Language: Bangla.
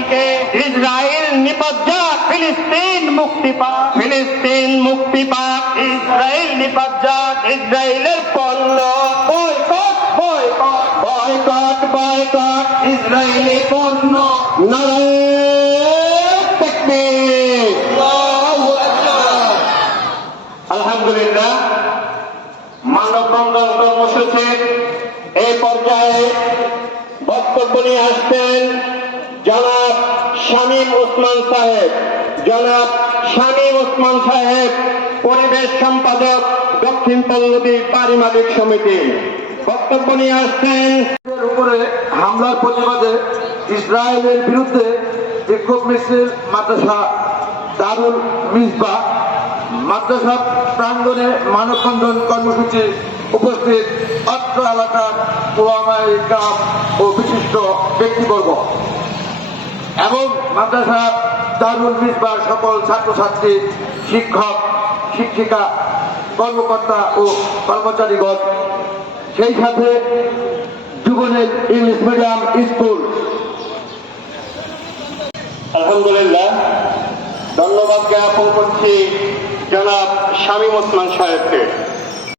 ইসরায়েলকে, ইসরায়েল নিপাত যাক, ফিলিস্তিন মুক্তি পাক, ফিলিস্তিন মুক্তি পাক, ইসরায়েল নিপাত যাক, ইসরায়েলের পণ্য boycott boycott boycott boycott, Israeli পণ্য। নারায়ে তাকবীর। আল্লাহু আকবার। আলহামদুলিল্লাহ, মানববন্ধন কর্মসূচির এই পর্যায়ে বক্তব্য নিয়ে আসছেন জনাব শামীম ওসমান সাহেব। জনাব শামীম ওসমান সাহেব, পরিবেশ সম্পাদক, দক্ষিণ পল্লবী বাড়ি মালিক সমিতি। বক্তব্য নিয়ে আসছেন এর উপরে হামলার প্রতিবাদে ইসরায়েলের বিরুদ্ধে বিক্ষোভ মিছিল মাদ্রাসা দারুল মিসবাহ মাদ্রাসা প্রাঙ্গণে মানববন্ধন কর্মসূচি উপস্থিত অত্র এলাকার ওলামায়ে কেরাম ও বিশিষ্ট ব্যক্তিবর্গ এবং মাদ্রাসা দারুল মিসবাহ সকল ছাত্রছাত্রী, শিক্ষক, শিক্ষিকা, কর্মকর্তা ও কর্মচারীগণ, সেই সাথে যুবনের ইংলিশ মিডিয়াম স্কুল। আলহামদুলিল্লাহ, ধন্যবাদ জ্ঞাপন করছি জনাব শামীম ওসমান সাহেবকে।